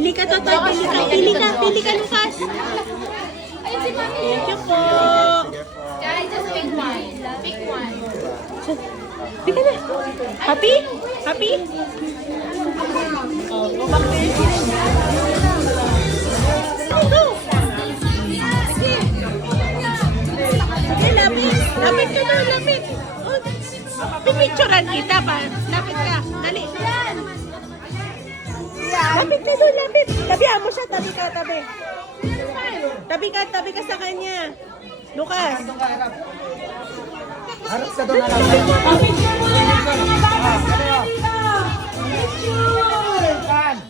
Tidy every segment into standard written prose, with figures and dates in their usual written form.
Pili ka, Totoy. Pili ka, Lucas. Ayun si Mami. Thank you po. Guys, just pick one. Pick one. Pili ka na. Happy? Happy? Oh, bumakti. Go! Sige, lapit. Lapit ka na, lapit. Oh, pipicturean kita pa. Lapit ka. Dali. Lapit ka doon, lapit. Tabihan mo siya, tabi ka, tabi. Tabi ka sa kanya. Lucas. Harap ka doon na lang.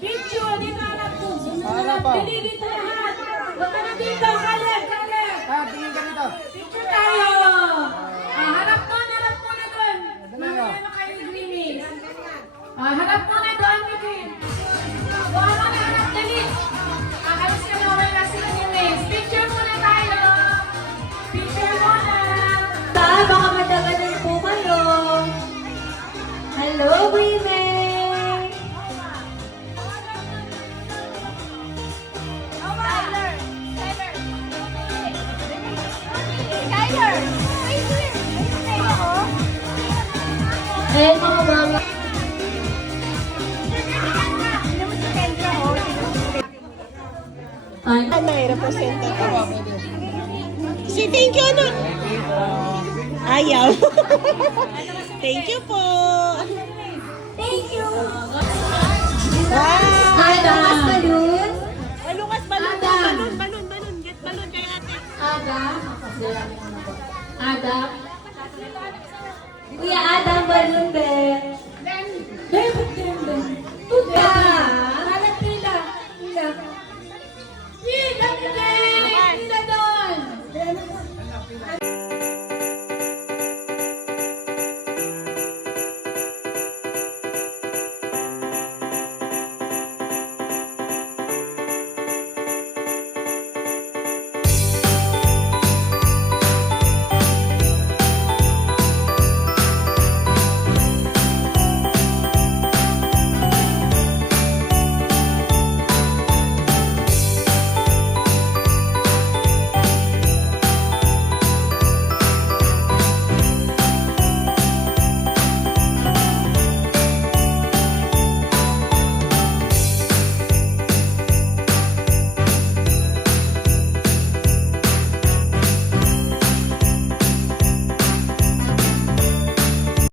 Picture, dito anak ko. Para pa. Dito lahat. Huwag ka na dito, Caleb. Tingin ka dito. Picture tayo. Harap mo na doon. Mamaya na kayo ni Grimis. Harap mo na doon, Grimis. Doon mo na harap, dali. Alis ka na, wala sila ni Grimis. Picture muna tayo. Picture muna. Baka matagalan po kayo. Hello, women! Eh, mga banga. Ay, Ano ay representative? Si thank you, ano? Ayaw. Thank you po. thank you! Wow! Ay, Lucas Balloon. Ay, Lucas, balon. Get balon kay ate. Adam. Kuya Adam Balloon, be.